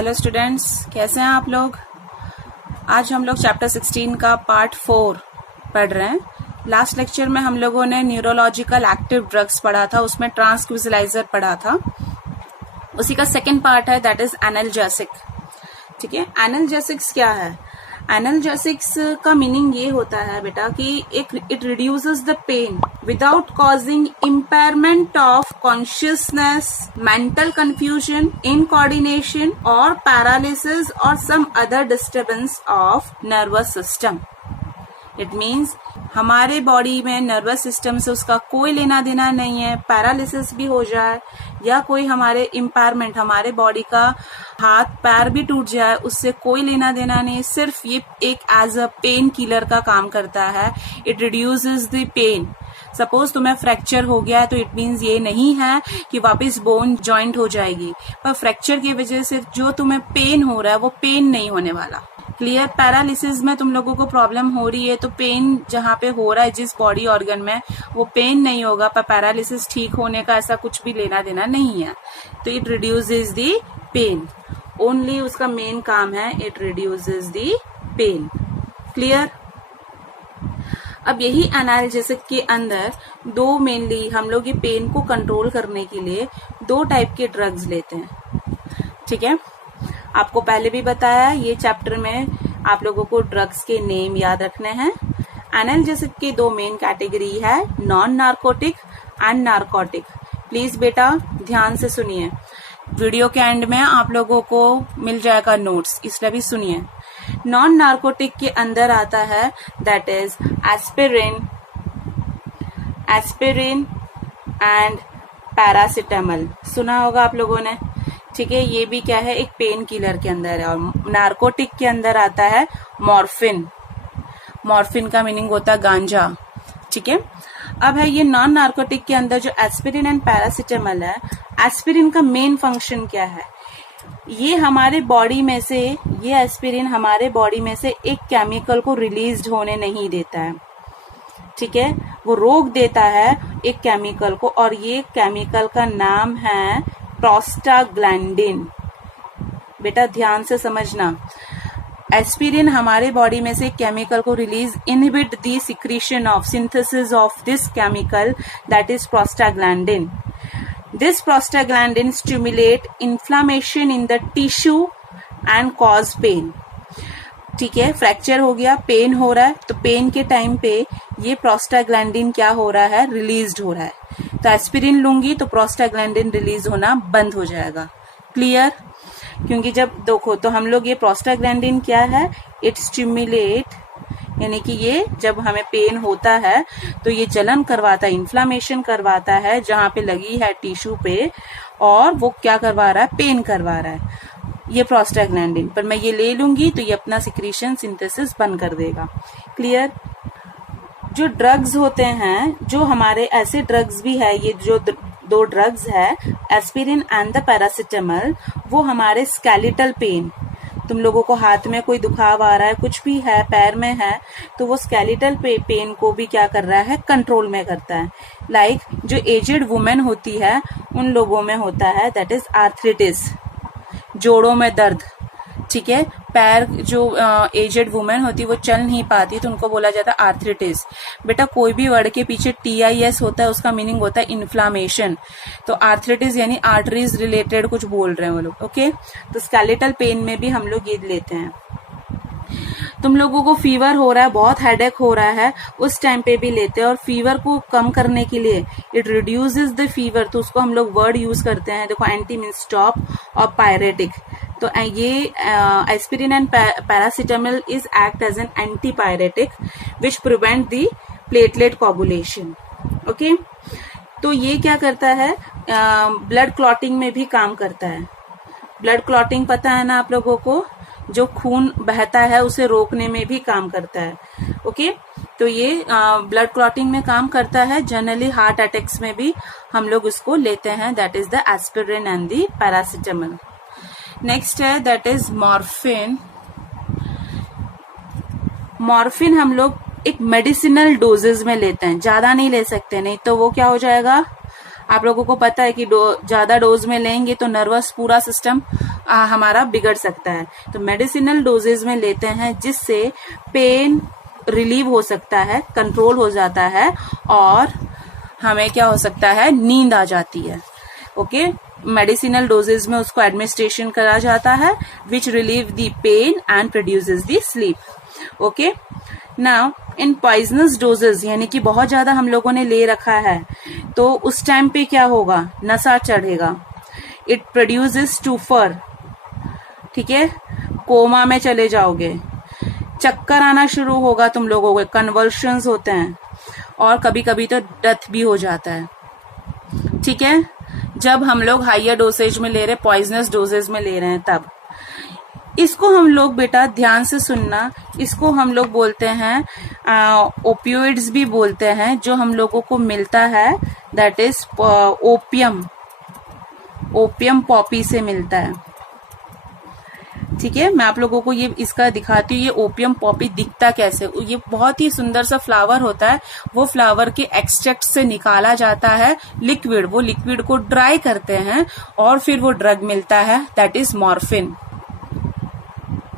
Hello students, कैसे हैं आप लोग। आज हम लोग चैप्टर 16 का पार्ट 4 पढ़ रहे हैं। लास्ट लेक्चर में हम लोगों ने न्यूरोलॉजिकल एक्टिव ड्रग्स पढ़ा था, उसमें ट्रांसक्विजिलाइजर पढ़ा था। उसी का सेकंड पार्ट है, दैट इज एनाल्जेसिक। ठीक है, एनाल्जेसिक्स क्या है? एनाल्जेसिक्स का मीनिंग ये होता है बेटा कि it reduces the pain without causing impairment of consciousness, mental confusion, incoordination और पैरालिसिस और some other disturbance of nervous system. It means हमारे बॉडी में नर्वस सिस्टम से उसका कोई लेना देना नहीं है। पैरालिसिस भी हो जाए या कोई हमारे इम्पायरमेंट, हमारे बॉडी का हाथ पैर भी टूट जाए, उससे कोई लेना देना नहीं। सिर्फ ये एक एज अ पेन किलर का काम करता है। It reduces the pain. Suppose तुम्हें फ्रैक्चर हो गया है तो इट मीन्स ये नहीं है कि वापस बोन जॉइंट हो जाएगी, पर फ्रैक्चर की वजह से जो तुम्हें पेन हो रहा है वो पेन नहीं होने वाला। क्लियर? पैरालिसिस में तुम लोगों को प्रॉब्लम हो रही है तो पेन जहाँ पे हो रहा है जिस बॉडी ऑर्गन में, वो पेन नहीं होगा, पर पैरालिसिस ठीक होने का ऐसा कुछ भी लेना देना नहीं है। तो it reduces the pain, only उसका मेन काम है, it reduces the pain. Clear? अब यही एनाल्जेसिक के अंदर दो मेनली हम लोग ये पेन को कंट्रोल करने के लिए दो टाइप के ड्रग्स लेते हैं। ठीक है, आपको पहले भी बताया, ये चैप्टर में आप लोगों को ड्रग्स के नेम याद रखने हैं। एनाल्जेसिक की दो मेन कैटेगरी है, non narcotic and narcotic. Please बेटा ध्यान से सुनिए, वीडियो के एंड में आप लोगों को मिल जाएगा नोट्स, इसलिए भी सुनिए। नॉन नार्कोटिक के अंदर आता है that is aspirin and paracetamol. सुना होगा आप लोगों ने। ठीक है, ये भी क्या है, एक पेन किलर के अंदर है। और नार्कोटिक के अंदर आता है मॉर्फिन। मॉर्फिन का मीनिंग होता है गांजा। ठीक है, अब है ये नॉन नार्कोटिक के अंदर जो एस्पिरिन एंड पैरासिटामोल है। एस्पिरिन का मेन फंक्शन क्या है? ये हमारे बॉडी में से, ये एस्पिरिन हमारे बॉडी में से एक केमिकल को रिलीज होने नहीं देता है। ठीक है, वो रोक देता है एक केमिकल को, और ये केमिकल का नाम है प्रोस्टाग्लैंडिन। बेटा ध्यान से समझना, एस्पिरिन हमारे बॉडी में से एक केमिकल को release, inhibit the secretion of synthesis of this chemical that is prostaglandin. This prostaglandin stimulate inflammation in the tissue and cause pain. ठीक है, फ्रैक्चर हो गया, पेन हो रहा है, तो पेन के टाइम पे ये प्रोस्टाग्लैंडिन क्या हो रहा है, रिलीज हो रहा है। तो एस्पिरिन लूंगी तो प्रोस्टाग्लैंडिन रिलीज होना बंद हो जाएगा। क्लियर? क्योंकि जब देखो तो हम लोग ये प्रोस्टाग्लैंडिन क्या है, इट स्टिमुलेट, यानी कि ये जब हमें पेन होता है तो ये जलन करवाता है, इन्फ्लामेशन करवाता है जहां पे लगी है टिश्यू पे, और वो क्या करवा रहा है, पेन करवा रहा है ये प्रोस्टाग्लैंडिन। पर मैं ये ले लूंगी तो ये अपना सिक्रीशन सिंथेसिस बंद कर देगा। क्लियर? जो ड्रग्स होते हैं, जो हमारे ऐसे ड्रग्स भी है, ये जो दो ड्रग्स है एस्पिरिन एंड द पैरासिटामोल, वो हमारे स्केलेटल पेन, तुम लोगों को हाथ में कोई दुखाव आ रहा है, कुछ भी है, पैर में है, तो वो स्केलेटल पेन को भी क्या कर रहा है, कंट्रोल में करता है। लाइक जो एजेड वुमेन होती है उन लोगों में होता है दैट इज आर्थराइटिस, जोड़ों में दर्द। ठीक है, पैर जो एजेड वुमेन होती है वो चल नहीं पाती तो उनको बोला जाता है आर्थराइटिस। बेटा कोई भी वर्ड के पीछे TIS होता है, उसका मीनिंग होता है इन्फ्लामेशन। तो आर्थराइटिस यानी आर्टरीज रिलेटेड कुछ बोल रहे हैं वो लोग। ओके, तो स्केलेटल पेन में भी हम लोग ये लेते हैं। तुम लोगों को फीवर हो रहा है, बहुत हेडेक हो रहा है, उस टाइम पे भी लेते हैं। और फीवर को कम करने के लिए इट रिड्यूसेस द फीवर, तो उसको हम लोग वर्ड यूज करते हैं, देखो एंटी मीन स्टॉप और पायरेटिक। तो ये aspirin and paracetamol is act as an antipyretic which prevent the platelet coagulation. Okay, तो ये क्या करता है, ब्लड क्लॉटिंग में भी काम करता है। ब्लड क्लॉटिंग पता है ना आप लोगों को, जो खून बहता है उसे रोकने में भी काम करता है। ओके, तो ये ब्लड क्लॉटिंग में काम करता है। जनरली हार्ट अटैक्स में भी हम लोग उसको लेते हैं, that is the aspirin and the paracetamol. Next है दैट इज मॉर्फिन। मॉर्फिन हम लोग एक मेडिसिनल डोजेज में लेते हैं, ज्यादा नहीं ले सकते, नहीं तो वो क्या हो जाएगा, आप लोगों को पता है कि ज्यादा डोज में लेंगे तो नर्वस पूरा सिस्टम हमारा बिगड़ सकता है। तो मेडिसिनल डोजेज में लेते हैं जिससे पेन रिलीव हो सकता है, कंट्रोल हो जाता है और हमें क्या हो सकता है, नींद आ जाती है। ओके, मेडिसिनल डोजेज में उसको एडमिनिस्ट्रेशन करा जाता है which relieve the pain and produces the sleep. Okay, now in poisonous doses यानी कि बहुत ज्यादा हम लोगों ने ले रखा है तो उस टाइम पे क्या होगा, नशा चढ़ेगा, इट प्रोड्यूसेस स्टूफर, ठीक है, कोमा में चले जाओगे, चक्कर आना शुरू होगा तुम लोगों को, कन्वल्शंस होते हैं और कभी कभी तो डेथ भी हो जाता है। ठीक है, जब हम लोग हाइयर डोसेज में ले रहे, पॉइजनस डोजेज में ले रहे हैं तब इसको हम लोग, बेटा ध्यान से सुनना, इसको हम लोग बोलते हैं ओपियोइड्स भी बोलते हैं, जो हम लोगों को मिलता है that is opium, opium Poppy से मिलता है। ठीक है, मैं आप लोगों को ये इसका दिखाती हूँ, ये ओपियम पॉपी दिखता कैसे। ये बहुत ही सुंदर सा फ्लावर होता है, वो फ्लावर के एक्सट्रैक्ट से निकाला जाता है लिक्विड, वो लिक्विड को ड्राई करते हैं और फिर वो ड्रग मिलता है दैट इज मॉर्फिन।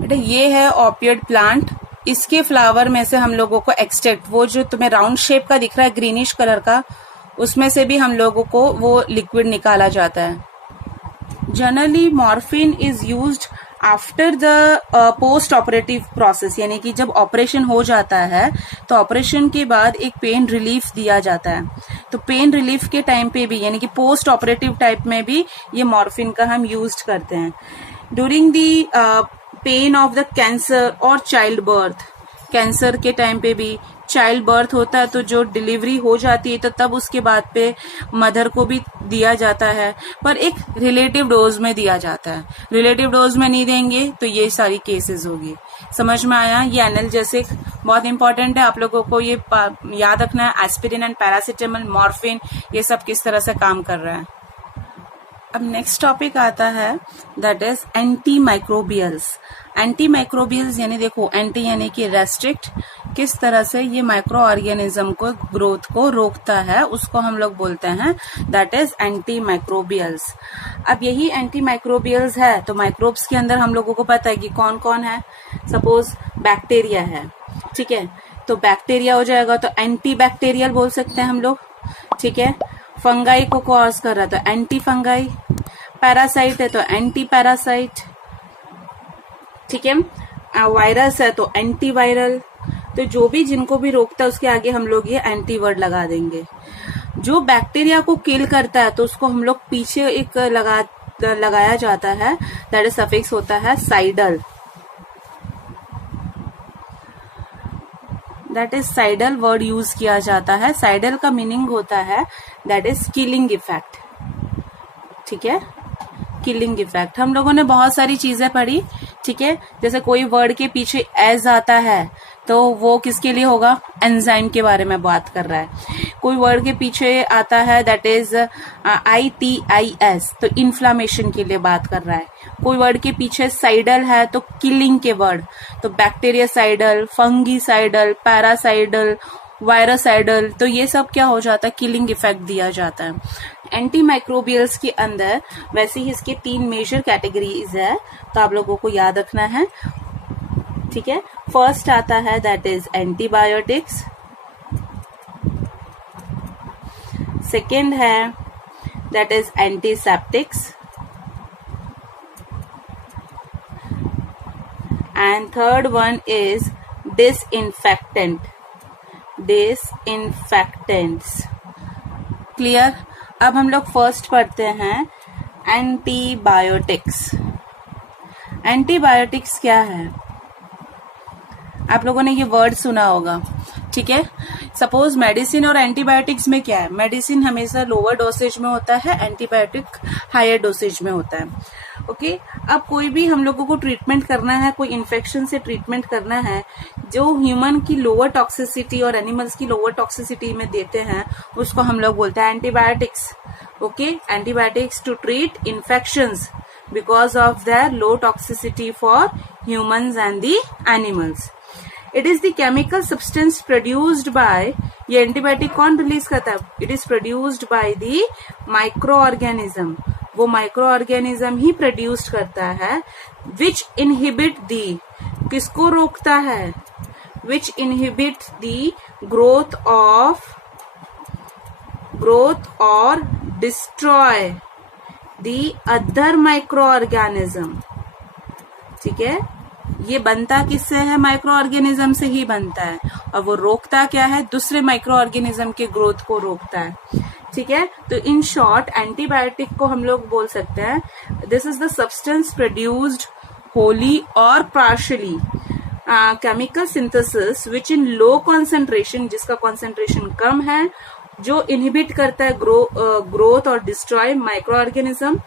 बेटा ये है ओपियोइड प्लांट, इसके फ्लावर में से हम लोगों को एक्सट्रैक्ट, वो जो तुम्हें राउंड शेप का दिख रहा है ग्रीनिश कलर का, उसमें से भी हम लोगों को वो लिक्विड निकाला जाता है। Generally morphine is used after the post operative process, यानी कि जब ऑपरेशन हो जाता है तो ऑपरेशन के बाद एक पेन रिलीफ दिया जाता है, तो पेन रिलीफ के टाइम पे भी यानी कि पोस्ट ऑपरेटिव टाइप में भी ये मॉर्फिन का हम यूज करते हैं। During the pain of the cancer और चाइल्ड बर्थ, कैंसर के टाइम पे भी, चाइल्ड बर्थ होता है तो जो डिलीवरी हो जाती है तो तब उसके बाद पे मदर को भी दिया जाता है, पर एक रिलेटिव डोज में दिया जाता है। रिलेटिव डोज में नहीं देंगे तो ये सारी केसेस होगी। समझ में आया? ये एनाल्जेसिक बहुत इंपॉर्टेंट है, आप लोगों को ये याद रखना है। एस्पिरिन एंड पैरासिटामोल, मॉर्फिन, ये सब किस तरह से काम कर रहा है। अब नेक्स्ट टॉपिक आता है that is anti microbials. Anti microbials यानी देखो, एंटी यानी कि रेस्ट्रिक्ट, किस तरह से ये माइक्रो ऑर्गेनिज्म को ग्रोथ को रोकता है, उसको हम लोग बोलते हैं दैट इज एंटी माइक्रोबियल्स। अब यही एंटी माइक्रोबियल्स है तो माइक्रोब्स के अंदर हम लोगों को पता है कि कौन कौन है। सपोज बैक्टीरिया है, ठीक है, तो बैक्टीरिया हो जाएगा तो एंटी बैक्टीरियल बोल सकते हैं हम लोग। ठीक है, फंगाई को कॉज कर रहा है तो एंटी फंगाई, पैरासाइट है तो एंटी पैरासाइट, ठीक है, वायरस है तो एंटी वायरल। तो जो भी जिनको भी रोकता है उसके आगे हम लोग ये एंटी वर्ड लगा देंगे। जो बैक्टीरिया को किल करता है तो उसको हम लोग पीछे एक लगाया जाता है, दैट इज सफिक्स होता है साइडल, दैट इज साइडल वर्ड यूज किया जाता है। साइडल का मीनिंग होता है दैट इज किलिंग इफेक्ट। ठीक है, किलिंग इफेक्ट। हम लोगों ने बहुत सारी चीजें पढ़ी, ठीक है, जैसे कोई वर्ड के पीछे एज आता है तो वो किसके लिए होगा, एंजाइम के बारे में बात कर रहा है। कोई वर्ड के पीछे आता है दैट इज ITIS तो इन्फ्लामेशन के लिए बात कर रहा है। कोई वर्ड के पीछे साइडल है तो किलिंग के वर्ड, तो बैक्टीरियासाइडल, फंगीसाइडल, पैरासाइडल, वायरसाइडल, तो ये सब क्या हो जाता है, किलिंग इफेक्ट दिया जाता है। एंटी माइक्रोबियल्स के अंदर वैसे ही इसके 3 मेजर कैटेगरीज है तो आप लोगों को याद रखना है। ठीक है, फर्स्ट आता है दैट इज एंटीबायोटिक्स, सेकेंड है that is antiseptics, and third one is disinfectant, disinfectants. Clear? अब हम लोग फर्स्ट पढ़ते हैं एंटीबायोटिक्स। एंटीबायोटिक्स क्या है? आप लोगों ने ये वर्ड सुना होगा, ठीक है। सपोज मेडिसिन और एंटीबायोटिक्स में क्या है, मेडिसिन हमेशा लोअर डोसेज में होता है, एंटीबायोटिक हायर डोसेज में होता है। ओके, अब कोई भी हम लोगों को ट्रीटमेंट करना है, कोई इन्फेक्शन से ट्रीटमेंट करना है, जो ह्यूमन की लोअर टॉक्सिसिटी और एनिमल्स की लोअर टॉक्सिसिटी में देते हैं उसको हम लोग बोलते हैं antibiotics. Okay, antibiotics to treat infections because of their low toxicity for humans and the animals. It is the chemical substance produced by, ये एंटीबायोटिक कौन रिलीज करता है? It is produced by the micro organism, वो micro organism ही produce करता है, which inhibit दी, किसको रोकता है? विच इनहिबिट दी ग्रोथ और destroy the other micro organism. ठीक है, ये बनता किससे है? माइक्रो ऑर्गेनिज्म से ही बनता है, और वो रोकता क्या है? दूसरे माइक्रो ऑर्गेनिज्म के ग्रोथ को रोकता है। ठीक है, तो इन शॉर्ट एंटीबायोटिक को हम लोग बोल सकते हैं, this is the substance produced Holi और पार्शियली केमिकल सिंथेसिस विच इन लो कॉन्सेंट्रेशन, जिसका कॉन्सेंट्रेशन कम है, जो इनहिबिट करता है ग्रोथ और destroy micro organism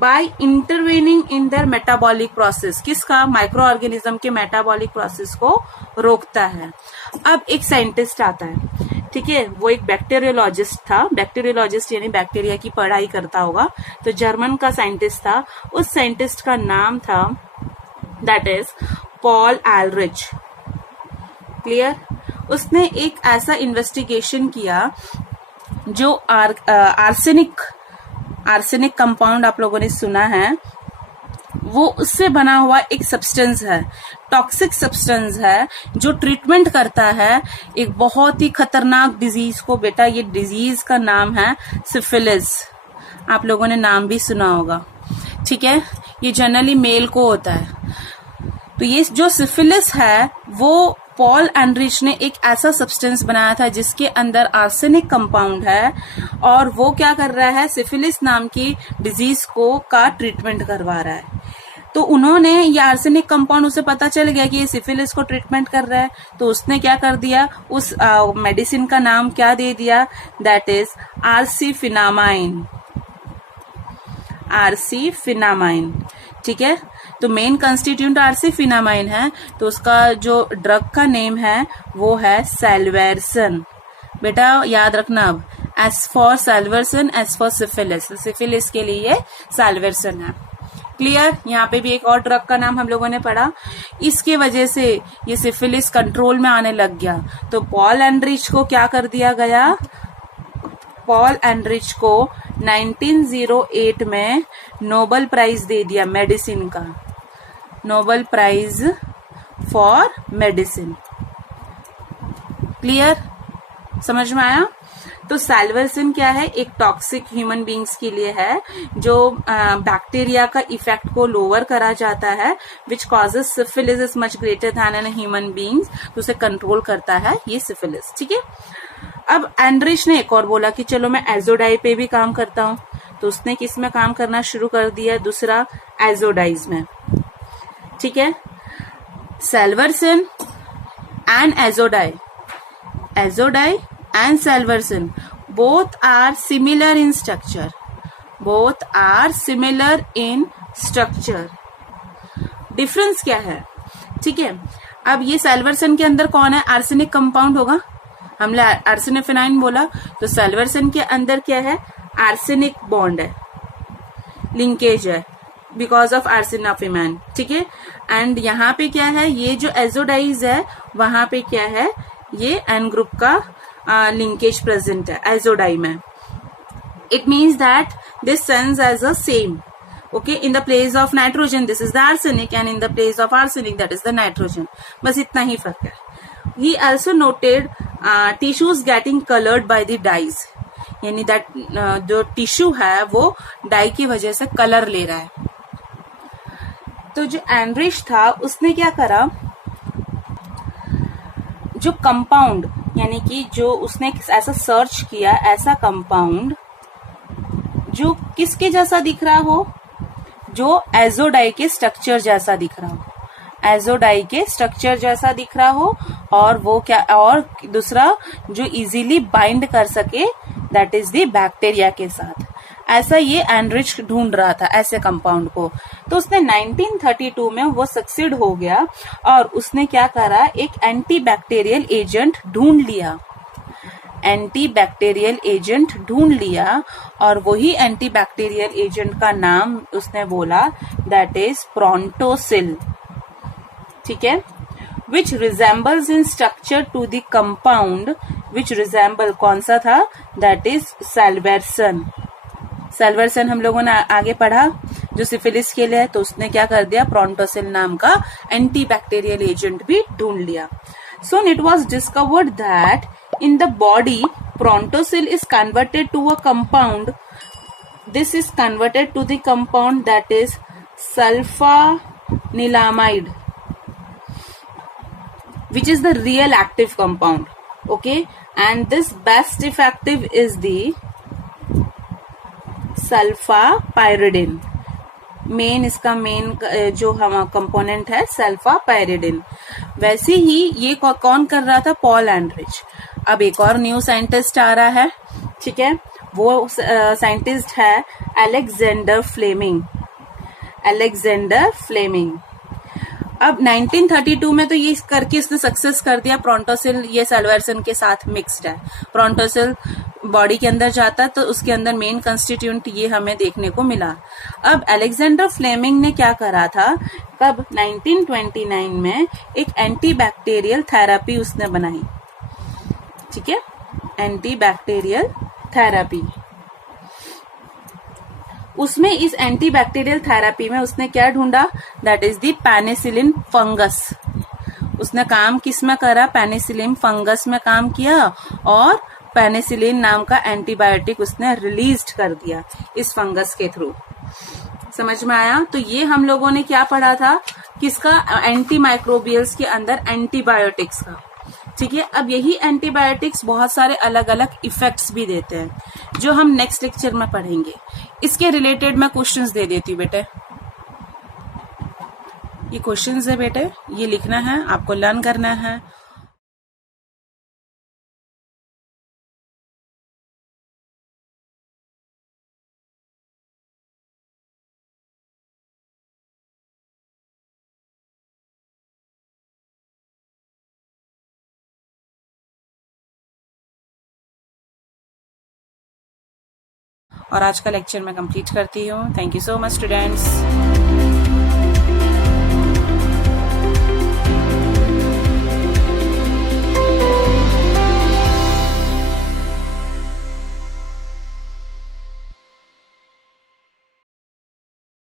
by intervening in their metabolic process, किसका? माइक्रो ऑर्गेनिज्म के मेटाबॉलिक प्रोसेस को रोकता है। अब एक साइंटिस्ट आता है, ठीक है, वो एक बैक्टीरियोलॉजिस्ट था, बैक्टीरियोलॉजिस्ट यानी बैक्टीरिया की पढ़ाई करता होगा, तो जर्मन का साइंटिस्ट था, उस साइंटिस्ट का नाम था दैट इज पॉल एलरिच। क्लियर? उसने एक ऐसा इन्वेस्टिगेशन किया जो आर्सेनिक कंपाउंड आप लोगों ने सुना है, वो उससे बना हुआ एक सब्सटेंस है, टॉक्सिक सब्सटेंस है, जो ट्रीटमेंट करता है एक बहुत ही खतरनाक डिजीज को। बेटा ये डिजीज का नाम है सिफिलिस, आप लोगों ने नाम भी सुना होगा। ठीक है, ये जनरली मेल को होता है। तो ये जो सिफिलिस है वो पॉल एलरिच ने एक ऐसा सब्सटेंस बनाया था जिसके अंदर आर्सेनिक कंपाउंड है, और वो क्या कर रहा है? सिफिलिस नाम की डिजीज का ट्रीटमेंट करवा रहा है। तो उन्होंने ये आर्सेनिक कंपाउंड, उसे पता चल गया कि ये सिफिलिस को ट्रीटमेंट कर रहा है, तो उसने क्या कर दिया? उस मेडिसिन का नाम क्या दे दिया? That is आर्सीफिनामाइन। आर्सीफिनामाइन, ठीक है, तो मेन कंस्टिट्यूएंट आर्सीफिनामाइन है, तो उसका जो ड्रग का नेम है वो है सैल्वर्सन। बेटा याद रखना, अब S for salvarsan, S for syphilis, syphilis के लिए सैल्वर्सन है। क्लियर? यहाँ पे भी एक और ड्रग का नाम हम लोगों ने पढ़ा। इसके वजह से ये सिफिलिस कंट्रोल में आने लग गया, तो पॉल एलरिच को क्या कर दिया गया? पॉल एलरिच को 1908 में नोबेल प्राइज दे दिया मेडिसिन का, Nobel prize for medicine. Clear? समझ में आया? तो सैल्वर्सन क्या है? एक टॉक्सिक ह्यूमन बींग्स के लिए है, जो बैक्टीरिया का इफेक्ट को लोअर करा जाता है, which causes syphilis is much greater than in human beings, तो उसे कंट्रोल करता है ये सिफिलिस। ठीक है, अब एलरिच ने एक और बोला कि चलो मैं एजोडाई पे भी काम करता हूं, तो उसने किस में काम करना शुरू कर दिया? दूसरा एजोडाइज में। ठीक है, सैल्वर्सन and azo dye, azo dye and salvarsan both are similar in structure, both are similar in structure। Difference क्या है? ठीक है, अब ये सैल्वर्सन के अंदर कौन है? आर्सेनिक कंपाउंड होगा, हमने आर्सेनिफिनाइन बोला, तो सैल्वर्सन के अंदर क्या है? आर्सेनिक बॉन्ड है, लिंकेज है बिकॉज ऑफ आर्सेनाफिमान। ठीक है, एंड यहाँ पे क्या है? ये जो एजोडाइज है वहां पे क्या है? ये एन ग्रुप का लिंकेज प्रेजेंट है एजोडाई में। It means that this sense as a same, okay, in the place of nitrogen this is the arsenic, and in the place of arsenic that is the nitrogen, बस इतना ही फर्क है। He also noted tissues getting coloured by the dyes, यानी that जो tissue है वो die की वजह से कलर ले रहा है। तो जो एलरिच था उसने क्या करा? जो कंपाउंड, यानी कि जो उसने ऐसा सर्च किया, ऐसा कंपाउंड जो किसके जैसा दिख रहा हो? जो एजोडाई के स्ट्रक्चर जैसा दिख रहा हो, एजोडाई के स्ट्रक्चर जैसा दिख रहा हो, और वो क्या, और दूसरा जो इजीली बाइंड कर सके, दैट इज द बैक्टीरिया के साथ। ऐसा ये एलरिच ढूंढ रहा था, ऐसे कंपाउंड को। तो उसने 1932 में वो सक्सीड हो गया, और उसने क्या करा? एक एंटी बैक्टीरियल एजेंट ढूंढ लिया, एंटी बैक्टीरियल एजेंट ढूंढ लिया, और वही एंटी बैक्टीरियल एजेंट का नाम उसने बोला दैट इज प्रोंटोसिल। ठीक है, which resembles in structure to the compound, which resemble कौन सा था, that is salvarsan. सेल्वर्सन हम लोगों ने आगे पढ़ा जो सिफिलिस के लिए है, तो उसने क्या कर दिया, प्रोंटोसिल नाम का एंटी बैक्टीरियल एजेंट भी ढूंढ लिया. So it was discovered that in the body prontosil is converted to a compound. This is converted to the compound that is sulfanilamide, which is the real active compound. Okay, and this best effective is the sulfapyridine. Main इसका main जो हम component है सल्फापायरिडिन. वैसे ही ये कौन कर रहा था, पॉल एंड्रिच. अब एक और न्यू साइंटिस्ट आ रहा है, ठीक है, वो साइंटिस्ट है अलेक्जेंडर फ्लेमिंग. Alexander Fleming. अब 1932 में तो ये करके इसने सक्सेस कर दिया. प्रोंटोसिल ये सल्वर्सन के साथ मिक्स्ड है. प्रोंटोसिल बॉडी के अंदर जाता है तो उसके अंदर मेन कंस्टिट्यूएंट ये हमें देखने को मिला. अब अलेक्जेंडर फ्लेमिंग ने क्या करा था, कब 1929 में एक एंटी बैक्टीरियल थेरेपी उसने बनाई. ठीक है, एंटी बैक्टीरियल थेरेपी. उसमें इस एंटी बैक्टीरियल थेरेपी में उसने क्या ढूंढा, that is the penicillin fungus. उसने काम किस में करा, पेनिसिलिन फंगस में काम किया और पेनिसिलिन नाम का एंटीबायोटिक उसने रिलीज कर दिया इस फंगस के थ्रू. समझ में आया. तो ये हम लोगों ने क्या पढ़ा था, किसका, एंटी माइक्रोबियल्स के अंदर एंटीबायोटिक्स का. ठीक है, अब यही एंटीबायोटिक्स बहुत सारे अलग अलग इफेक्ट्स भी देते हैं जो हम नेक्स्ट लेक्चर में पढ़ेंगे. इसके रिलेटेड मैं क्वेश्चंस दे देती हूँ बेटे. ये क्वेश्चंस है बेटे, ये लिखना है आपको, लर्न करना है. और आज का लेक्चर मैं कंप्लीट करती हूँ. Thank you so much students.